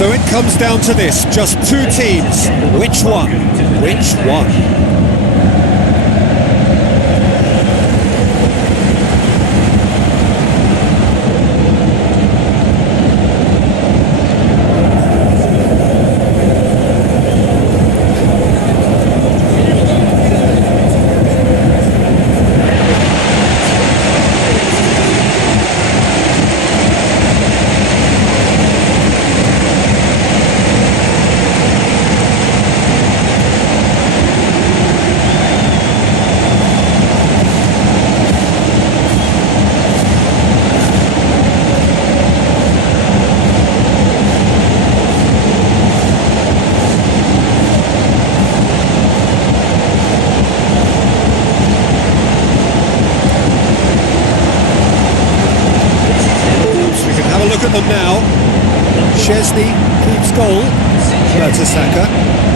So it comes down to this, just two teams. Which one? Which one? Look at them now. Szczesny keeps goal. Mertesacker,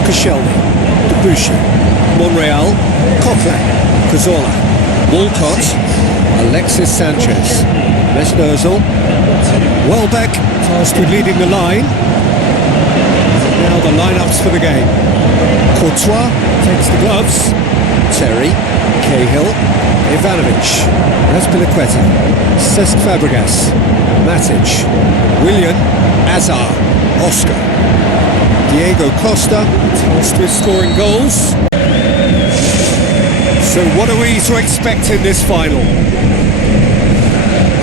Koscielny, Debussy, Monreal, Coquelin, Cazorla, Walcott, Alexis Sanchez, Mesnozil, Welbeck tasked with leading the line. Now the lineups for the game. Courtois takes the gloves. Terry, Cahill, Ivanovic, Azpilicueta, Cesc Fabregas, Matic, Willian, Azar, Oscar, Diego Costa, tasked with scoring goals. So what are we to expect in this final?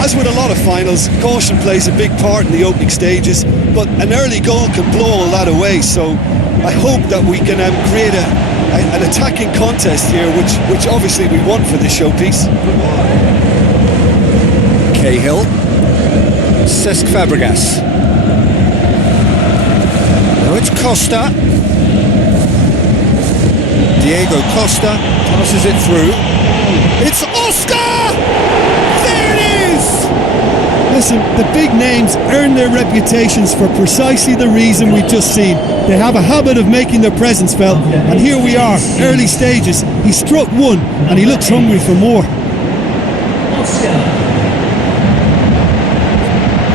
As with a lot of finals, caution plays a big part in the opening stages, but an early goal can blow all that away, so I hope that we can create an attacking contest here, which obviously we want for this showpiece. Cahill, Cesc Fabregas. Now it's Costa. Diego Costa passes it through. It's Oscar! There it is! Listen, the big names earn their reputations for precisely the reason we've just seen. They have a habit of making their presence felt, and here we are, early stages. He struck one, and he looks hungry for more.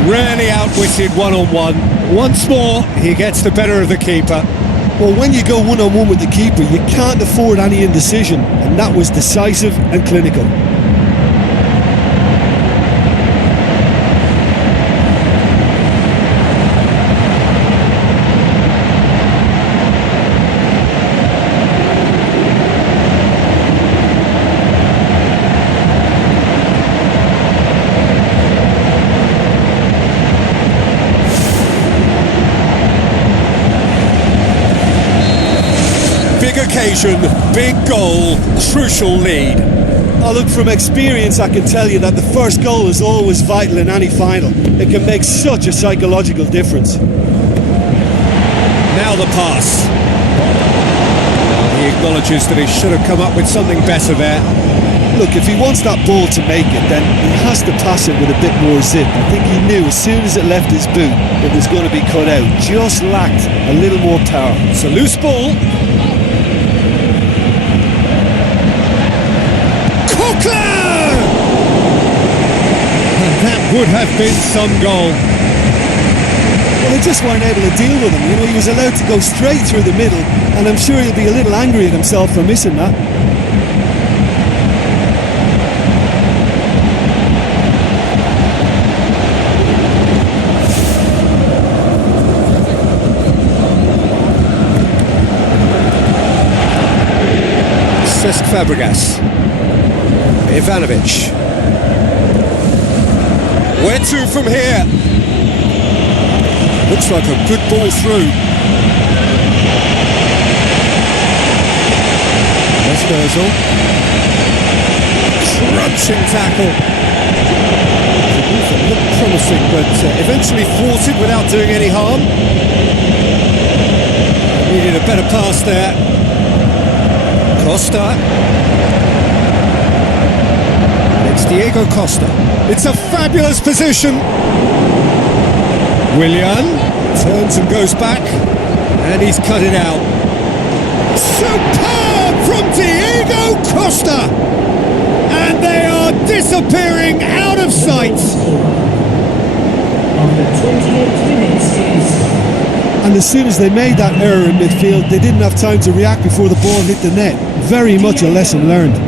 Rarely outwitted one-on-one. Once more, he gets the better of the keeper. Well, when you go one-on-one with the keeper, you can't afford any indecision, and that was decisive and clinical. Occasion, big goal, crucial lead. Oh, look, from experience I can tell you that the first goal is always vital in any final. It can make such a psychological difference. Now the pass. Well, he acknowledges that he should have come up with something better there. Look, if he wants that ball to make it, then he has to pass it with a bit more zip. I think he knew as soon as it left his boot it was going to be cut out. Just lacked a little more power. It's a loose ball. And that would have been some goal. Well, they just weren't able to deal with him. You know, he was allowed to go straight through the middle, and I'm sure he'll be a little angry at himself for missing that. Cesc Fabregas, Ivanovic. Where to from here? Looks like a good ball through. Mesnozil. Crunching tackle. It looked promising, but eventually thwarted without doing any harm. Needed a better pass there. Costa. It's Diego Costa. It's a fabulous position. Willian turns and goes back, and he's cut it out. Superb from Diego Costa, and they are disappearing out of sight. After 28 minutes is And as soon as they made that error in midfield, they didn't have time to react before the ball hit the net. Very much a lesson learned.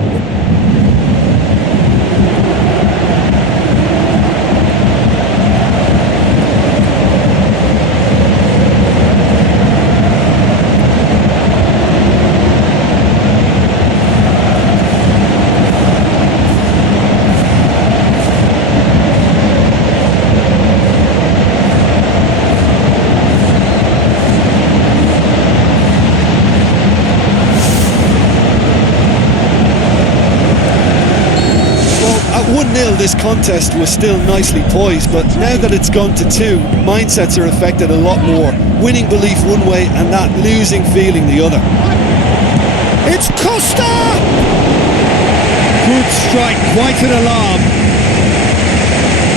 This contest was still nicely poised, but now that it's gone to 2, mindsets are affected a lot more. Winning belief one way and that losing feeling the other. It's Costa! Good strike, quite an alarm.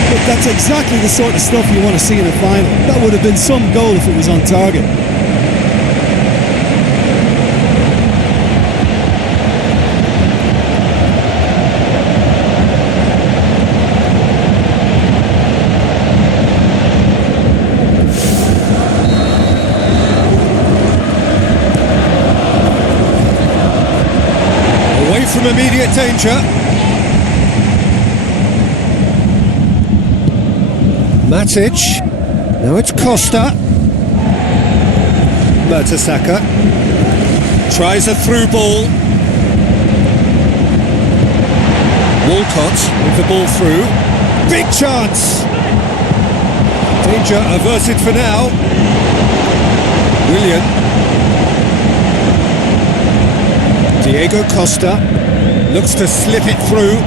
But that's exactly the sort of stuff you want to see in a final. That would have been some goal if it was on target. From immediate danger. Matic. Now it's Costa. Mertesacker. Tries a through ball. Walcott with the ball through. Big chance. Danger averted for now. Willian. Diego Costa looks to slip it through,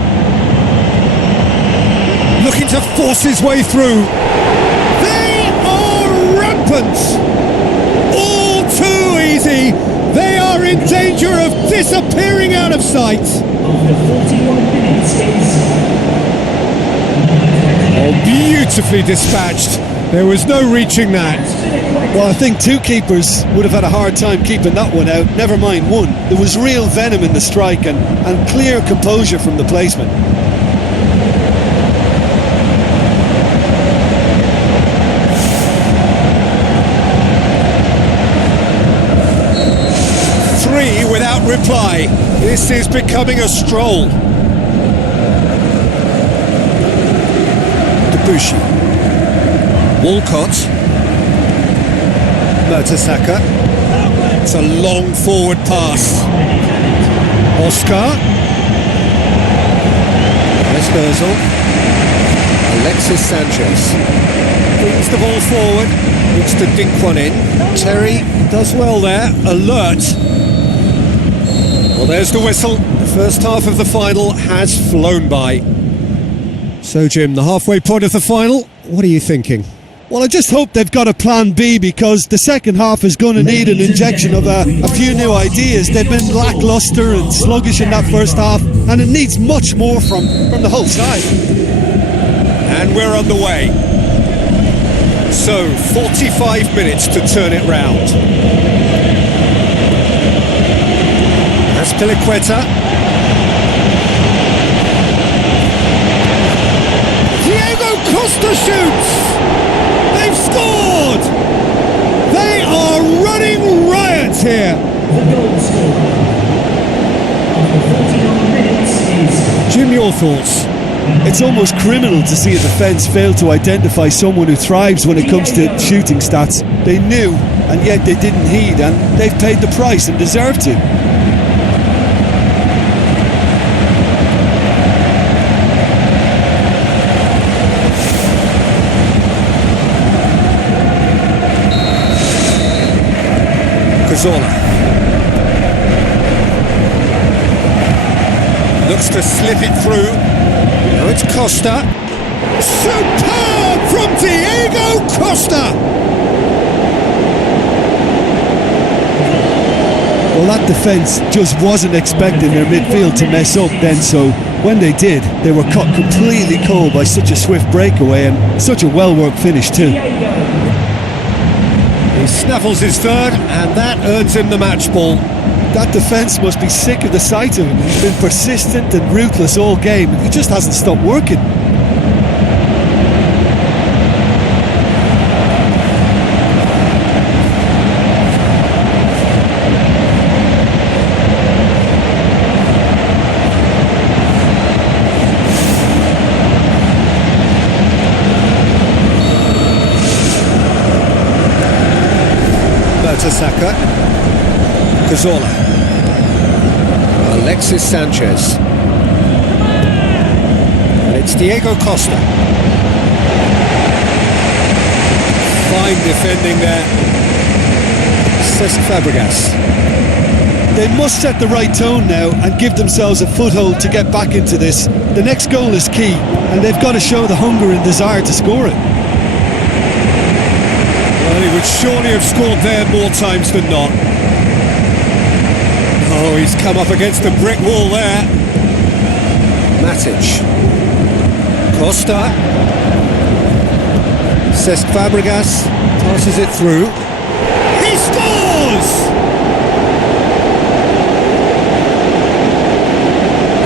looking to force his way through. They are rampant, all too easy. They are in danger of disappearing out of sight. After 41 minutes is... Oh, beautifully dispatched. There was no reaching that. Well, I think 2 keepers would have had a hard time keeping that one out, never mind 1. There was real venom in the strike and clear composure from the placement. Three without reply. This is becoming a stroll. Debussy. Walcott. Mertesacker. It's a long forward pass. Oscar. There's Özil. Alexis Sanchez. Brings the ball forward. Looks to dink one in. Terry does well there. Alert. Well, there's the whistle. The first half of the final has flown by. So, Jim, the halfway point of the final, what are you thinking? Well, I just hope they've got a plan B, because the second half is going to need an injection of a few new ideas. They've been lacklustre and sluggish in that first half, and it needs much more from the whole side. And we're on the way. So, 45 minutes to turn it round. Azpilicueta. Diego Costa shoots! They've scored! They are running riot here! The goal scorer after 49 minutes is... Jim, your thoughts? It's almost criminal to see a defence fail to identify someone who thrives when it comes to shooting stats. They knew, and yet they didn't heed, and they've paid the price and deserve to. Looks to slip it through. Now it's Costa. Superb from Diego Costa! Well, that defence just wasn't expecting their midfield to mess up then, so when they did, they were caught completely cold by such a swift breakaway and such a well-worked finish too. He snaffles his third, and that earns him the match ball. That defence must be sick of the sight of him. He's been persistent and ruthless all game, and he just hasn't stopped working. Mertesacker. Cazorla. Alexis Sanchez. And it's Diego Costa. Fine defending there. Cesc Fabregas. They must set the right tone now and give themselves a foothold to get back into this. The next goal is key, and they've got to show the hunger and desire to score it. Well, he would surely have scored there more times than not. Oh, he's come up against a brick wall there. Matic. Costa. Cesc Fabregas passes it through. He scores!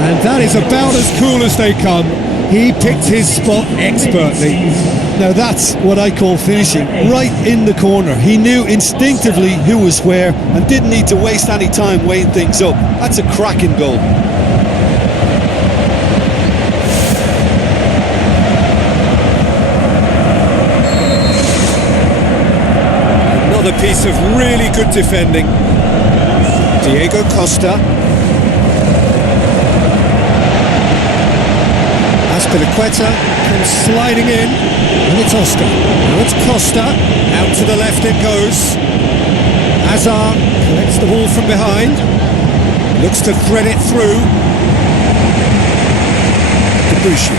And that is about as cool as they come. He picked his spot expertly. Now that's what I call finishing, right in the corner. He knew instinctively who was where and didn't need to waste any time weighing things up. That's a cracking goal. Another piece of really good defending. Diego Costa. Azpilicueta comes sliding in, and it's Oscar. Now it's Costa, out to the left it goes. Hazard collects the ball from behind, looks to thread it through. Debuchy.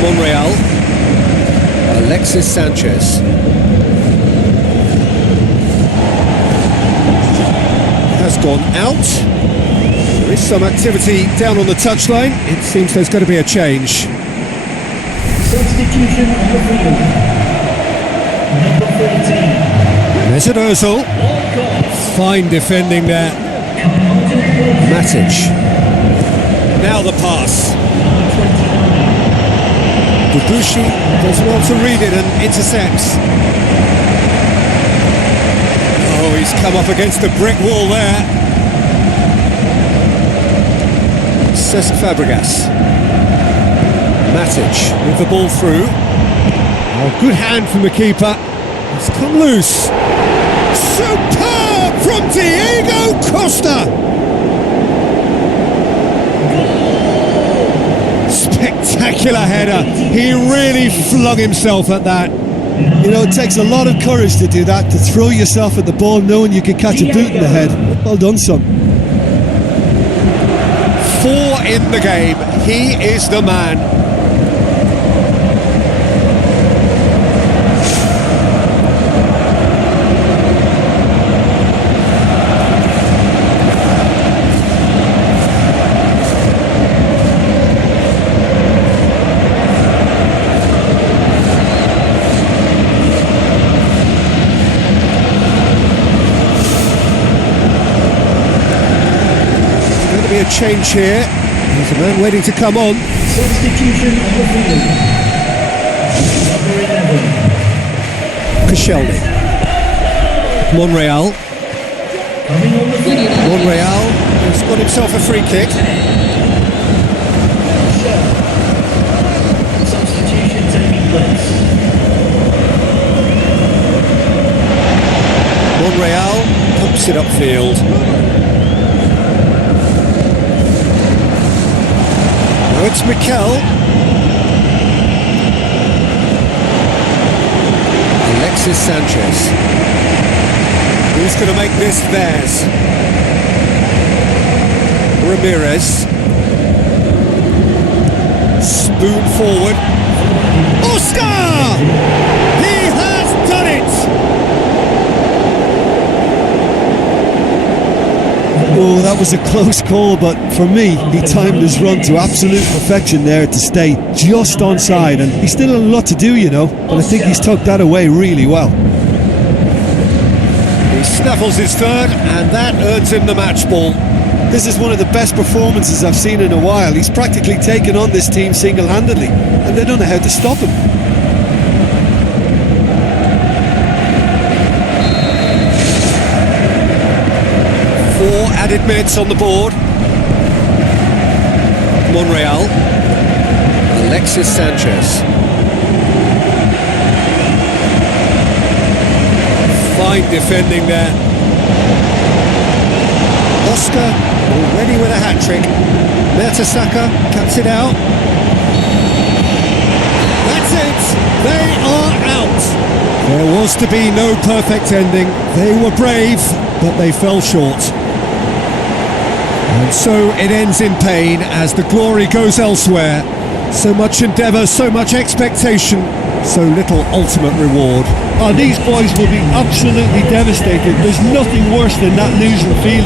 Monreal. Alexis Sanchez. Has gone out. There is some activity down on the touchline. It seems there's going to be a change. Substitution on the field. Number 14. Mesut Ozil. Fine defending there. Matic. Now the pass. Debuchy does well to read it and intercepts. Oh, he's come up against a brick wall there. Cesc Fabregas. Matic with the ball through. Oh, good hand from the keeper. It's come loose. Superb from Diego Costa. Spectacular header. He really flung himself at that. You know, it takes a lot of courage to do that, to throw yourself at the ball knowing you can catch a boot in the head. Well done, son. 4 in the game. He is the man. A change here. There's a man waiting to come on. Substitution on the field. Number 11. Koscielny. Monreal. Coming on the field. Monreal has got himself a free kick. Substitution taking place. Monreal pumps it upfield. Now it's Mikel. Alexis Sanchez. Who's going to make this theirs? Ramirez. Spoon forward. Oscar! He has done it! Oh, that was a close call, but for me, he timed his run to absolute perfection there to stay just onside, and he's still a lot to do, you know, but I think he's tucked that away really well. He snaffles his third, and that earns him the match ball. This is one of the best performances I've seen in a while. He's practically taken on this team single-handedly, and they don't know how to stop him. Added minutes on the board. Monreal. Alexis Sanchez. Fine defending there. Oscar already with a hat-trick. Mertesacker cuts it out. That's it! They are out! There was to be no perfect ending. They were brave, but they fell short. And so it ends in pain as the glory goes elsewhere. So much endeavour, so much expectation, so little ultimate reward. Oh, these boys will be absolutely devastated. There's nothing worse than that losing feeling.